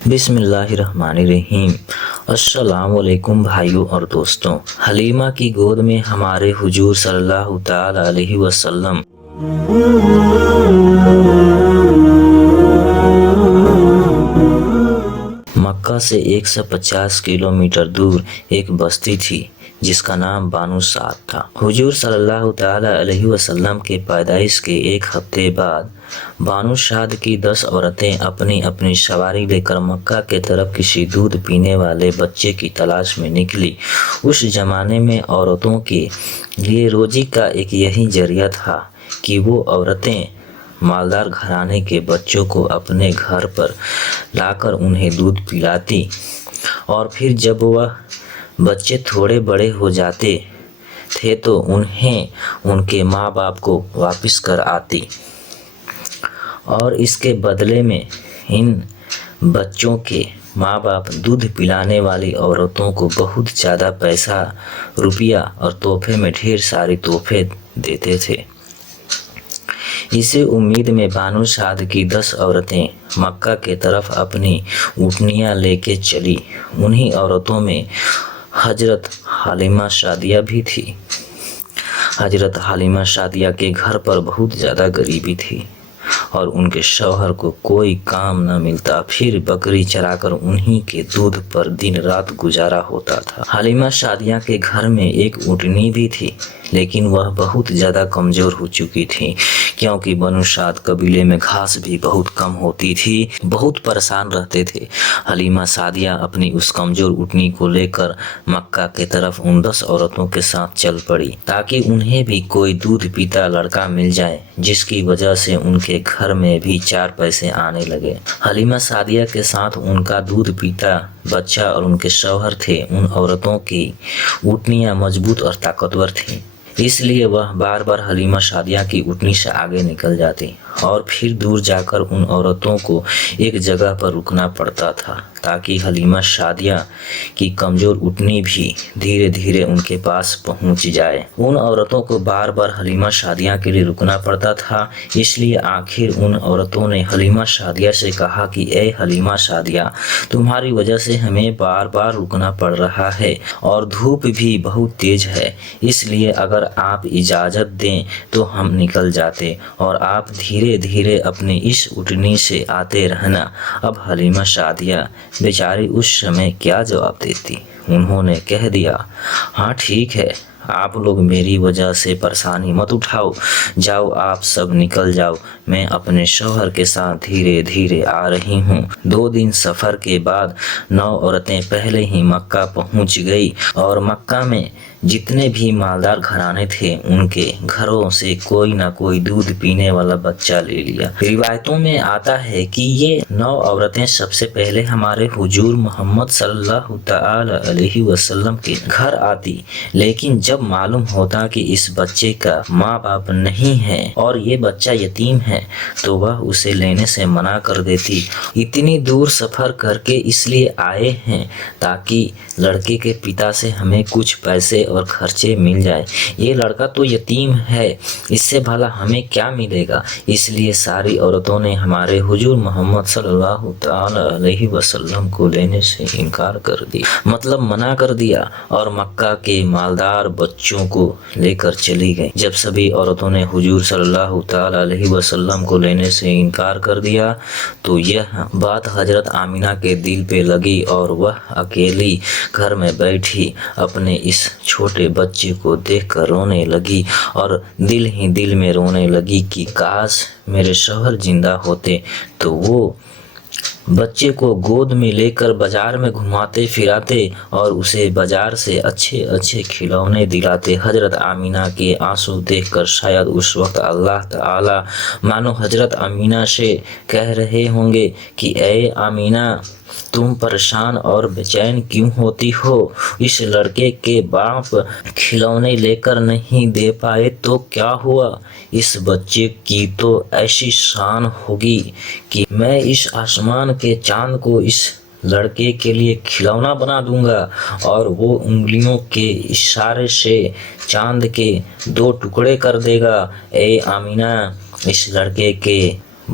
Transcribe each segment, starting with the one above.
بسم اللہ الرحمن الرحیم۔ السلام علیکم بھائیوں اور دوستوں، حلیمہ کی گود میں ہمارے حضور صلی اللہ تعالی علیہ وسلم مکہ سے 150 کلومیٹر دور ایک بستی تھی جس کا نام بانو سعد تھا۔ حضور صلی اللہ تعالی علیہ وسلم کے پیدائش کے ایک ہفتے بعد بانو سعد کی 10 عورتیں اپنی اپنی سواری لے کر مکہ کے طرف کسی دودھ پینے والے بچے کی تلاش میں نکلی۔ اس زمانے میں عورتوں کے لیے روزی کا ایک یہی ذریعہ تھا کہ وہ عورتیں مالدار گھرانے کے بچوں کو اپنے گھر پر لا کر انہیں دودھ پلاتی اور پھر جب وہ بچے تھوڑے بڑے ہو جاتے تھے تو انہیں ان کے ماں باپ کو واپس کر آتی اور اس کے بدلے میں ان بچوں کے ماں باپ دودھ پلانے والی عورتوں کو بہت زیادہ پیسہ، روپیہ اور تحفے میں ڈھیر ساری تحفے دیتے تھے۔ اسی امید میں بانو سعد کی 10 عورتیں مکہ کے طرف اپنی اونٹنیاں لے کے چلی۔ انہی عورتوں میں حضرت حلیمہ سعدیہ بھی تھی۔ حضرت حلیمہ سعدیہ کے گھر پر بہت زیادہ غریبی تھی اور ان کے شوہر کو کوئی کام نہ ملتا، پھر بکری چرا کر انہی کے دودھ پر دن رات گزارا ہوتا تھا۔ حلیمہ سعدیہ کے گھر میں ایک اونٹنی بھی تھی، لیکن وہ بہت زیادہ کمزور ہو چکی تھی کیونکہ بنو سعد قبیلے میں گھاس بھی بہت کم ہوتی تھی۔ بہت پریشان رہتے تھے۔ حلیمہ سعدیہ اپنی اس کمزور اونٹنی کو لے کر مکہ کے طرف ان 10 عورتوں کے ساتھ چل پڑی تاکہ انہیں بھی کوئی دودھ پیتا لڑکا مل جائے جس کی وجہ سے ان کے گھر میں بھی 4 پیسے آنے لگے۔ حلیمہ سعدیہ کے ساتھ ان کا دودھ پیتا بچہ اور ان کے شوہر تھے۔ ان عورتوں کی اونٹنیاں مضبوط اور طاقتور تھیں، اس لیے وہ بار بار حلیمہ سعدیہ کی اونٹنی سے آگے نکل جاتی اور پھر دور جا کر ان عورتوں کو ایک جگہ پر رکنا پڑتا تھا تاکہ حلیمہ سعدیہ کی کمزور اونٹنی بھی دھیرے دھیرے ان کے پاس پہنچ جائے۔ ان عورتوں کو بار بار حلیمہ سعدیہ کے لیے رکنا پڑتا تھا، اس لیے آخر ان عورتوں نے حلیمہ سعدیہ سے کہا کہ اے حلیمہ سعدیہ، تمہاری وجہ سے ہمیں بار بار رکنا پڑ رہا ہے اور دھوپ بھی بہت تیز ہے، اس لیے اگر آپ اجازت دیں تو ہم نکل جاتے اور آپ دھیرے دھیرے اپنی اس اونٹنی سے آتے رہنا۔ اب حلیمہ سعدیہ بیچاری اس سمے کیا جواب دیتی؟ انہوں نے کہہ دیا، ہاں ٹھیک ہے، آپ لوگ میری وجہ سے پریشانی مت اٹھاؤ، جاؤ آپ سب نکل جاؤ، میں اپنے شوہر کے ساتھ دھیرے دھیرے آ رہی ہوں۔ 2 دن سفر کے بعد 9 عورتیں پہلے ہی مکہ پہنچ گئی اور مکہ میں جتنے بھی مالدار گھرانے تھے ان کے گھروں سے کوئی نہ کوئی دودھ پینے والا بچہ لے لیا۔ روایتوں میں آتا ہے کہ یہ 9 عورتیں سب سے پہلے ہمارے حضور محمد صلی اللہ تعالی علیہ وسلم کے گھر آتی، لیکن جب معلوم ہوتا کہ اس بچے کا ماں باپ نہیں ہے اور یہ بچہ یتیم ہے تو وہ اسے لینے سے منع کر دیتی۔ اتنی دور سفر کر کے اس لیے آئے ہیں تاکہ لڑکے کے پتا سے ہمیں کچھ پیسے اور خرچے مل جائے، یہ لڑکا تو یتیم ہے، اس سے بھلا ہمیں کیا ملے گا؟ اس لیے ساری عورتوں نے ہمارے حضور محمد صلی اللہ تعالی علیہ وسلم کو لینے سے انکار کر دیا، مطلب منع کر دیا، اور مکہ کے مالدار بچوں کو لے کر چلی گئی۔ جب سبھی عورتوں نے حضور صلی اللہ تعالی علیہ وسلم کو لینے سے انکار کر دیا تو یہ بات حضرت آمینہ کے دل پہ لگی اور وہ اکیلی گھر میں بیٹھی اپنے اس چھوٹے بچے کو دیکھ کر رونے لگی اور دل ہی دل میں رونے لگی کہ کاش میرے شوہر زندہ ہوتے تو وہ بچے کو گود میں لے کر بازار میں گھماتے پھراتے اور اسے بازار سے اچھے اچھے کھلونے دلاتے۔ حضرت آمینہ کے آنسو دیکھ کر شاید اس وقت اللہ تعالی مانو حضرت آمینہ سے کہہ رہے ہوں گے کہ اے آمینہ، تم پریشان اور بے چین کیوں ہوتی ہو؟ اس لڑکے کے باپ کھلونے لے کر نہیں دے پائے تو کیا ہوا؟ اس بچے کی تو ایسی شان ہوگی کہ میں اس آسمان کے چاند کو اس لڑکے کے لیے کھلونا بنا دوں گا اور وہ انگلیوں کے اشارے سے چاند کے 2 ٹکڑے کر دے گا۔ اے آمینہ، اس لڑکے کے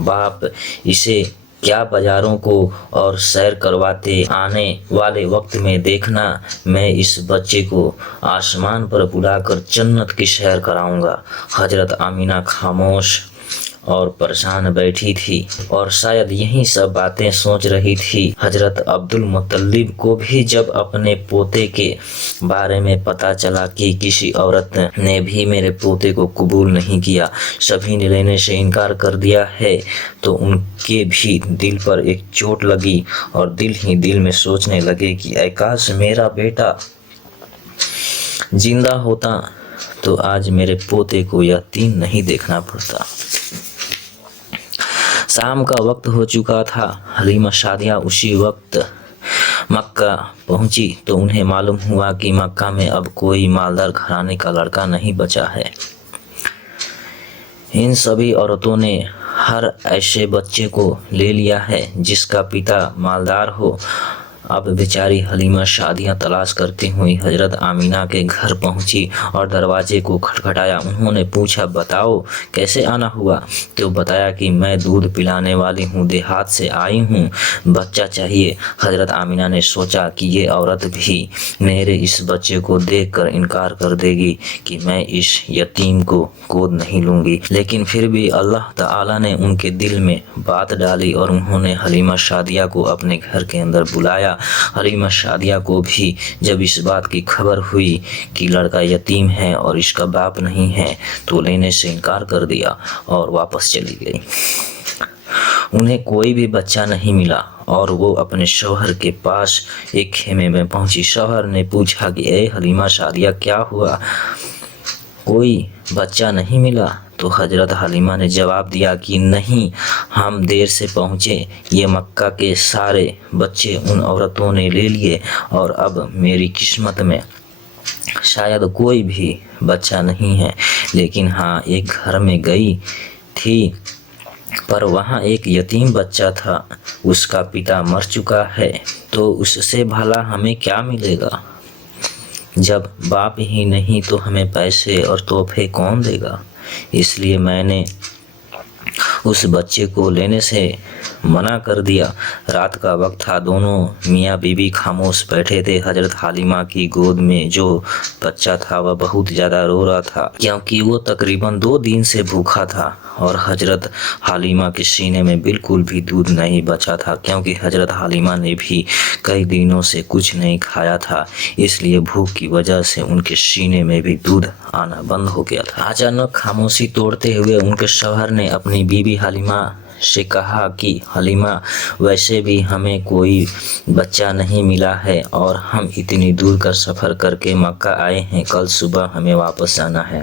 باپ اسے क्या बाजारों को और सैर करवाते आने वाले वक्त में देखना, मैं इस बच्चे को आसमान पर बुलाकर जन्नत की सैर कराऊंगा। हजरत आमीना खामोश और परेशान बैठी थी और शायद यही सब बातें सोच रही थी। हजरत अब्दुल मुत्तलिब को भी जब अपने पोते के बारे में पता चला कि किसी औरत ने भी मेरे पोते को कबूल नहीं किया, सभी ने लेने से इनकार कर दिया है, तो उनके भी दिल पर एक चोट लगी और दिल ही दिल में सोचने लगे कि ऐ काश मेरा बेटा जिंदा होता तो आज मेरे पोते को यतीम नहीं देखना पड़ता। शाम का वक्त हो चुका था। हलीमा शादिया उसी वक्त मक्का पहुंची तो उन्हें मालूम हुआ कि मक्का में अब कोई मालदार घराने का लड़का नहीं बचा है। इन सभी औरतों ने हर ऐसे बच्चे को ले लिया है जिसका पिता मालदार हो। अब बेचारी हलीमा शादियाँ तलाश करती हुई हजरत आमीना के घर पहुंची और दरवाजे को खटखटाया। उन्होंने पूछा, बताओ कैसे आना हुआ? तो बताया कि मैं दूध पिलाने वाली हूँ, देहात से आई हूँ, बच्चा चाहिए। हजरत आमीना ने सोचा कि ये औरत भी मेरे इस बच्चे को देखकर इनकार कर देगी कि मैं इस यतीम को गोद नहीं लूँगी, लेकिन फिर भी अल्लाह ताला ने उनके दिल में बात डाली और उन्होंने हलीमा शादिया को अपने घर के अंदर बुलाया। हलीमा शादिया को भी जब इस बात की खबर हुई कि लड़का यतीम है और इसका बाप नहीं है, तो लेने से इनकार कर दिया और वापस चली गई। उन्हें कोई भी बच्चा नहीं मिला और वो अपने शौहर के पास एक खेमे में पहुंची। शौहर ने पूछा कि ए हलीमा शादिया, क्या हुआ, कोई बच्चा नहीं मिला? तो हजरत हलीमा ने जवाब दिया कि नहीं, हम देर से पहुँचे, ये मक्का के सारे बच्चे उन औरतों ने ले लिए और अब मेरी किस्मत में शायद कोई भी बच्चा नहीं है। लेकिन हाँ, एक घर में गई थी पर वहाँ एक यतीम बच्चा था, उसका पिता मर चुका है, तो उससे भला हमें क्या मिलेगा? जब बाप ही नहीं तो हमें पैसे और तोहफे कौन देगा? इसलिए मैंने उस बच्चे को लेने से मना कर दिया। रात का वक्त था, दोनों मियाँ बीबी खामोश बैठे थे। हजरत हालिमा की गोद में जो बच्चा था वह बहुत ज़्यादा रो रहा था क्योंकि वो तकरीबन 2 दिन से भूखा था और हजरत हालिमा के सीने में बिल्कुल भी दूध नहीं बचा था क्योंकि हजरत हालिमा ने भी कई दिनों से कुछ नहीं खाया था, इसलिए भूख की वजह से उनके सीने में भी दूध आना बंद हो गया था। अचानक खामोशी तोड़ते हुए उनके शौहर ने अपनी बीबी हालिमा से कहा कि हलीमा, वैसे भी हमें कोई बच्चा नहीं मिला है और हम इतनी दूर का सफ़र करके मक्का आए हैं, कल सुबह हमें वापस जाना है,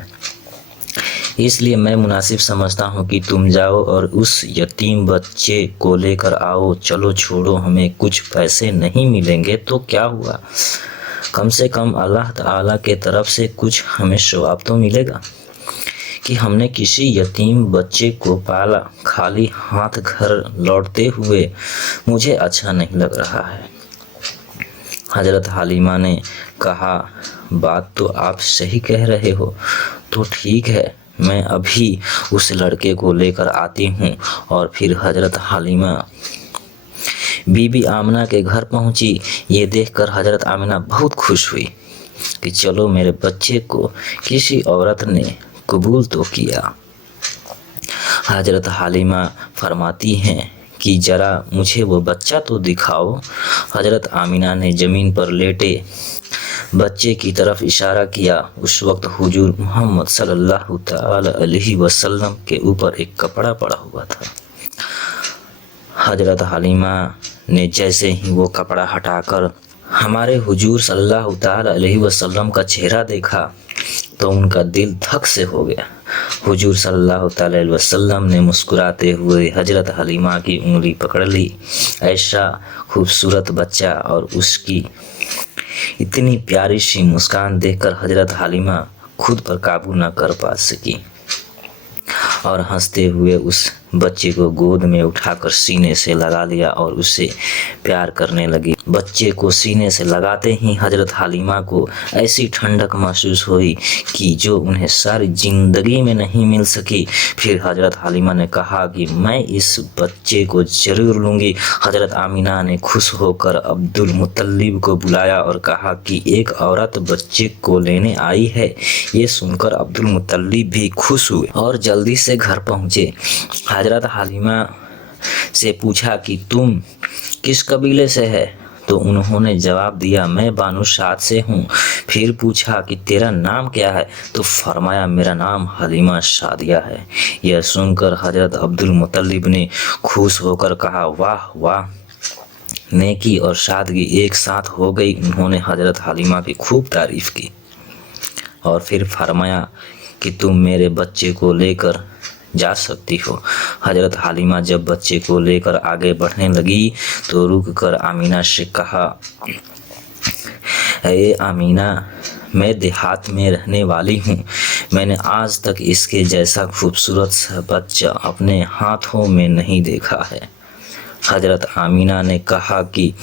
इसलिए मैं मुनासिब समझता हूँ कि तुम जाओ और उस यतीम बच्चे को लेकर आओ। चलो छोड़ो, हमें कुछ पैसे नहीं मिलेंगे तो क्या हुआ, कम से कम अल्लाह ताला के तरफ से कुछ हमें सवाब तो मिलेगा कि हमने किसी यतीम बच्चे को पाला। खाली हाथ घर लौटते हुए मुझे अच्छा नहीं लग रहा है। हजरत हालिमा ने कहा, बात तो आप सही कह रहे हो, तो ठीक है, मैं अभी उस लड़के को लेकर आती हूँ। और फिर हजरत हालिमा बीबी आमना के घर पहुँची। ये देखकर हजरत आमिना बहुत खुश हुई कि चलो मेरे बच्चे को किसी औरत ने कबूल तो किया। हजरत हालिमा फरमाती हैं कि ज़रा मुझे वो बच्चा तो दिखाओ। हजरत आमिना ने ज़मीन पर लेटे बच्चे की तरफ इशारा किया। उस वक्त हुजूर मोहम्मद सल्लल्लाहु तआला अलैहि वसल्लम के ऊपर एक कपड़ा पड़ा हुआ था। हजरत हालिमा ने जैसे ही वो कपड़ा हटाकर हमारे हुजूर सल्लल्लाहु तआला अलैहि वसल्लम का चेहरा देखा तो उनका दिल धक से हो गया। हुजूर सल्लल्लाहु तआला अलैहि वसल्लम ने मुस्कुराते हुए हजरत हलीमा की उंगली पकड़ ली। ऐसा खूबसूरत बच्चा और उसकी इतनी प्यारी सी मुस्कान देखकर हजरत हलीमा खुद पर काबू न कर पा सकी और हंसते हुए उस बच्चे को गोद में उठाकर सीने से लगा लिया और उससे प्यार करने लगी। बच्चे को सीने से लगाते ही हजरत हलीमा को ऐसी ठंडक महसूस हुई कि जो उन्हें सारी जिंदगी में नहीं मिल सकी। फिर हजरत हलीमा ने कहा कि मैं इस बच्चे को जरूर लूँगी। हजरत आमीना ने खुश होकर अब्दुल मुत्तलिब को बुलाया और कहा कि एक औरत बच्चे को लेने आई है। ये सुनकर अब्दुल मुत्तलिब भी खुश हुए और जल्दी से घर पहुँचे। हजरत हलीमा से पूछा कि तुम किस कबीले से है? तो उन्होंने जवाब दिया, मैं बानु साद से हूँ। फिर पूछा कि तेरा नाम क्या है? तो फरमाया, मेरा नाम हलीमा सादिया है। यह सुनकर हजरत अब्दुल मुत्तलिब ने खुश होकर कहा, वाह वाह, नेकी और सादगी एक साथ हो गई। उन्होंने हजरत हलीमा की खूब तारीफ की और फिर फरमाया कि तुम मेरे बच्चे को लेकर जा सकती हो। हजरत हलीमा जब बच्चे को लेकर आगे बढ़ने लगी तो रुक कर आमीना से कहा, ए आमीना, मैं देहात में रहने वाली हूँ। मैंने आज तक इसके जैसा खूबसूरत सा बच्चा अपने हाथों में नहीं देखा है। हजरत आमीना ने कहा कि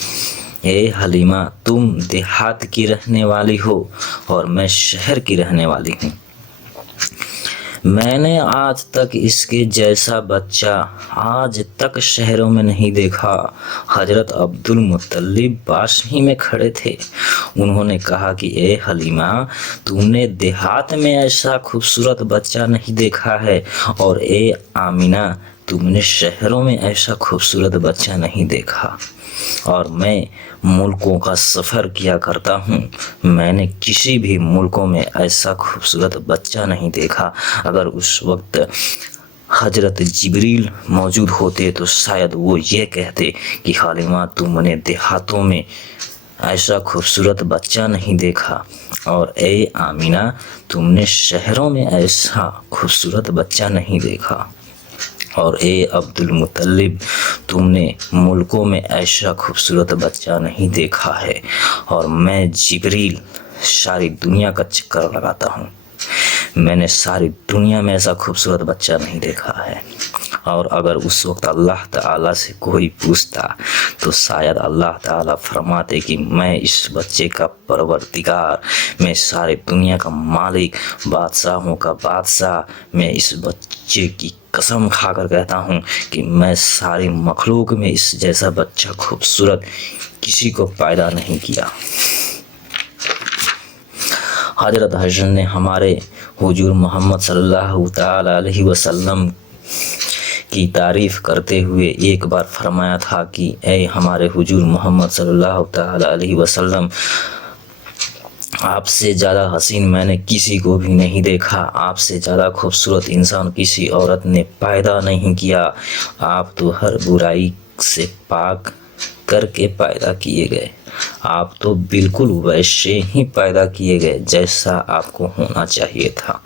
ए हलीमा, तुम देहात की रहने वाली हो और मैं शहर की रहने वाली हूँ। मैंने आज तक इसके जैसा बच्चा आज तक शहरों में नहीं देखा। हजरत अब्दुल मुत्तलिब पास ही में खड़े थे। उन्होंने कहा कि ए हलीमा, तुमने देहात में ऐसा खूबसूरत बच्चा नहीं देखा है और ए आमीना, तुमने शहरों में ऐसा खूबसूरत बच्चा नहीं देखा। और मैं मुल्कों का सफ़र किया करता हूँ, मैंने किसी भी मुल्कों में ऐसा खूबसूरत बच्चा नहीं देखा। अगर उस वक्त हजरत जिब्रील मौजूद होते तो शायद वो ये कहते कि हलीमा, तुमने देहातों में ऐसा खूबसूरत बच्चा नहीं देखा और ए आमीना, तुमने शहरों में ऐसा खूबसूरत बच्चा नहीं देखा। और ए अब्दुल मुत्तलिब, तुमने मुल्कों में ऐसा खूबसूरत बच्चा नहीं देखा है। और मैं जिब्रील सारी दुनिया का चक्कर लगाता हूँ, मैंने सारी दुनिया में ऐसा खूबसूरत बच्चा नहीं देखा है। और अगर उस वक्त अल्लाह ताला से कोई पूछता तो शायद अल्लाह ताला फरमाते कि मैं इस बच्चे का परवरदिगार, मैं सारी दुनिया का मालिक, बादशाहों का बादशाह, मैं इस बच्चे की कसम खाकर कहता हूँ कि मैं सारी मखलूक में इस जैसा बच्चा खूबसूरत किसी को पैदा नहीं किया। हजरत हसन ने हमारे हुजूर मोहम्मद सल्लल्लाहु ताला अलैहि वसल्लम की तारीफ़ करते हुए एक बार फरमाया था कि ऐ हमारे हुजूर मोहम्मद सल्लल्लाहु ताला अलैहि वसल्लम, आपसे ज़्यादा हसीन मैंने किसी को भी नहीं देखा, आपसे ज़्यादा खूबसूरत इंसान किसी औरत ने पैदा नहीं किया। आप तो हर बुराई से पाक करके पैदा किए गए, आप तो बिल्कुल वैसे ही पैदा किए गए जैसा आपको होना चाहिए था।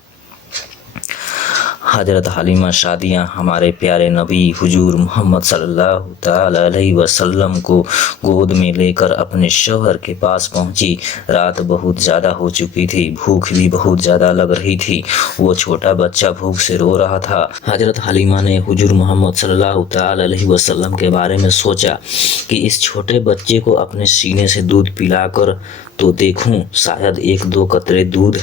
हजरत हलीमा सादिया हमारे प्यारे नबी हुजूर मोहम्मद सल्लल्लाहु ताला अलैहि वसल्लम को गोद में लेकर अपने शौहर के पास पहुंची। रात बहुत ज़्यादा हो चुकी थी, भूख भी बहुत ज़्यादा लग रही थी। वो छोटा बच्चा भूख से रो रहा था। हजरत हलीमा ने हुजूर मोहम्मद सल्लल्लाहु ताला अलैहि वसल्लम के बारे में सोचा कि इस छोटे बच्चे को अपने सीने से दूध पिलाकर तो देखूं, शायद एक दो कतरे दूध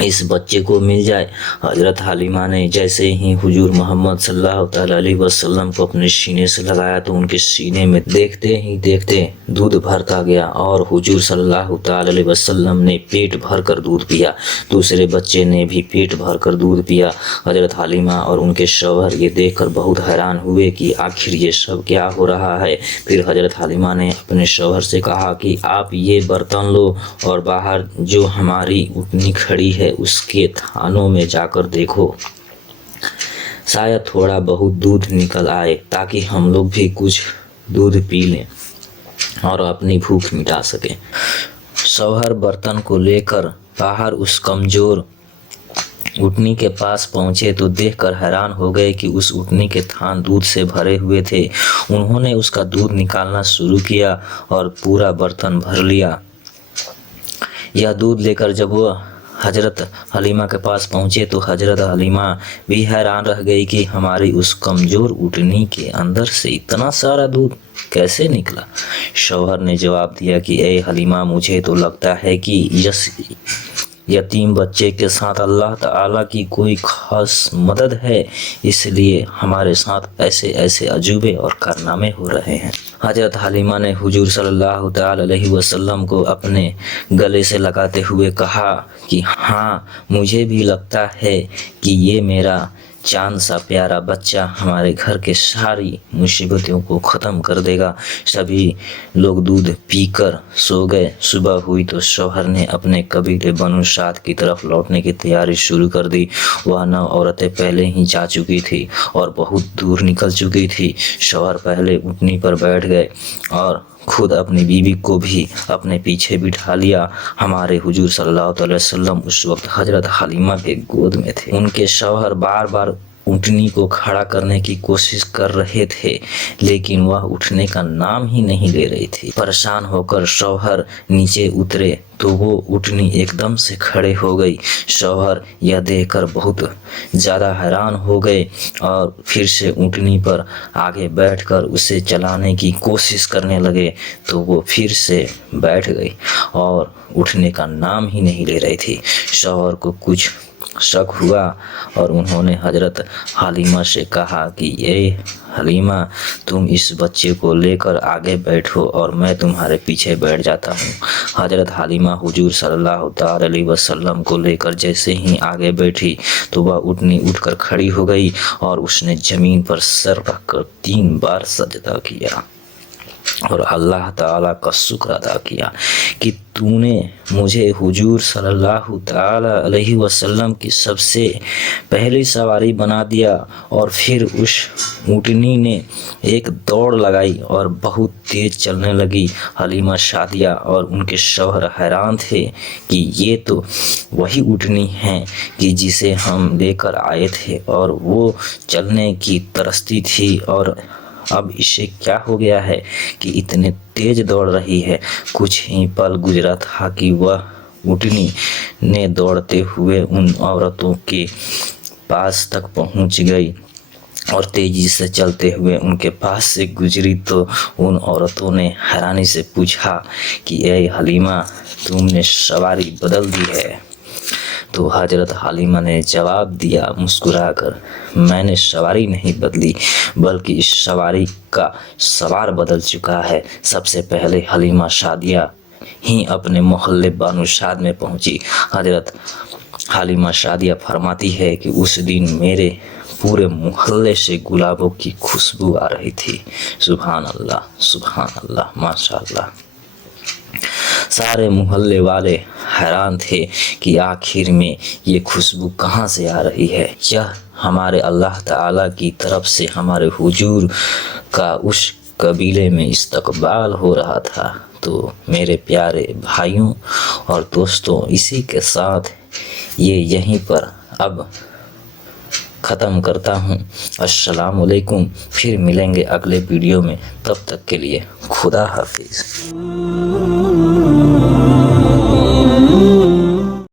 इस बच्चे को मिल जाए। हजरत हलीमा ने जैसे ही हुजूर मोहम्मद सल्लल्लाहु ताला अलैहि वसल्लम को अपने सीने से लगाया तो उनके सीने में देखते ही देखते दूध भरता गया और हुजूर सल्लल्लाहु ताला अलैहि वसल्लम ने पेट भर कर दूध पिया। दूसरे बच्चे ने भी पेट भर कर दूध पिया। हजरत हलीमा और उनके शौहर ये देखकर बहुत हैरान हुए कि आखिर ये सब क्या हो रहा है। फिर हजरत हलीमा ने अपने शौहर से कहा कि आप ये बर्तन लो और बाहर जो हमारी ऊँटनी खड़ी है उसके थानों में जाकर देखो, शायद थोड़ा बहुत दूध निकल आए ताकि हम लोग भी कुछ दूध पी लें और अपनी भूख मिटा सकें। शौहर बर्तन को लेकर बाहर उस कमज़ोर ऊँटनी के पास पहुँचे तो देखकर हैरान हो गए कि उस ऊँटनी के थान दूध से भरे हुए थे। उन्होंने उसका दूध निकालना शुरू किया और पूरा बर्तन भर लिया। यह दूध लेकर जब वह हजरत हलीमा के पास पहुंचे तो हजरत हलीमा भी हैरान रह गई कि हमारी उस कमज़ोर ऊँटनी के अंदर से इतना सारा दूध कैसे निकला। शौहर ने जवाब दिया कि ए हलीमा, मुझे तो लगता है कि यतीम बच्चे के साथ अल्लाह ताला की कोई ख़ास मदद है, इसलिए हमारे साथ ऐसे ऐसे अजूबे और कारनामे हो रहे हैं। हजरत हलीमा ने हुजूर सल्लल्लाहु ताला अलैहि वसल्लम को अपने गले से लगाते हुए कहा कि हाँ, मुझे भी लगता है कि ये मेरा चांद सा प्यारा बच्चा हमारे घर के सारी मुसीबतों को ख़त्म कर देगा। सभी लोग दूध पीकर सो गए। सुबह हुई तो शौहर ने अपने कबीले बनु साद की तरफ लौटने की तैयारी शुरू कर दी। वह 9 औरतें पहले ही जा चुकी थी और बहुत दूर निकल चुकी थी। शौहर पहले ऊँटनी पर बैठ गए और खुद अपनी बीवी को भी अपने पीछे बिठा लिया। हमारे हुजूर सल्लल्लाहु अलैहि वसल्लम उस वक्त हजरत हलीमा के गोद में थे। उनके शौहर बार बार ऊँटनी को खड़ा करने की कोशिश कर रहे थे, लेकिन वह उठने का नाम ही नहीं ले रही थी। परेशान होकर शौहर नीचे उतरे तो वो ऊँटनी एकदम से खड़े हो गई। शौहर यह देखकर बहुत ज़्यादा हैरान हो गए और फिर से ऊँटनी पर आगे बैठकर उसे चलाने की कोशिश करने लगे तो वो फिर से बैठ गई और उठने का नाम ही नहीं ले रही थी। शौहर को कुछ शक हुआ और उन्होंने हजरत हलीमा से कहा कि ये हलीमा, तुम इस बच्चे को लेकर आगे बैठो और मैं तुम्हारे पीछे बैठ जाता हूँ। हजरत हलीमा हुजूर सल्लल्लाहु अलैहि वसल्लम को लेकर जैसे ही आगे बैठी तो वह ऊँटनी उठकर खड़ी हो गई और उसने ज़मीन पर सर रखकर 3 बार सजदा किया और अल्लाह ताला का शुक्र अदा किया कि तूने मुझे हुजूर सल्लल्लाहु ताला अलैहि वसल्लम की सबसे पहली सवारी बना दिया। और फिर उस ऊँटनी ने एक दौड़ लगाई और बहुत तेज़ चलने लगी। हलीमा सादिया और उनके शौहर हैरान थे कि ये तो वही ऊँटनी है कि जिसे हम लेकर आए थे और वो चलने की तरसती थी, और अब इसे क्या हो गया है कि इतने तेज दौड़ रही है। कुछ ही पल गुजरा था कि वह ऊँटनी ने दौड़ते हुए उन औरतों के पास तक पहुंच गई और तेजी से चलते हुए उनके पास से गुजरी तो उन औरतों ने हैरानी से पूछा कि ए हलीमा, तुमने सवारी बदल दी है। तो हजरत हलीमा ने जवाब दिया मुस्कुराकर, मैंने सवारी नहीं बदली बल्कि इस सवारी का सवार बदल चुका है। सबसे पहले हलीमा सादिया ही अपने मोहल्ले बानु साद में पहुंची। हजरत हलीमा सादिया फरमाती है कि उस दिन मेरे पूरे मोहल्ले से गुलाबों की खुशबू आ रही थी। सुभान अल्लाह, माशाअल्लाह। सारे मोहल्ले वाले हैरान थे कि आखिर में ये खुशबू कहाँ से आ रही है। यह हमारे अल्लाह ताला की तरफ से हमारे हुजूर का उस कबीले में इस्तकबाल हो रहा था। तो मेरे प्यारे भाइयों और दोस्तों, इसी के साथ ये यहीं पर अब ख़त्म करता हूँ। अस्सलाम वालेकुम। फिर मिलेंगे अगले वीडियो में, तब तक के लिए खुदा हाफिज़।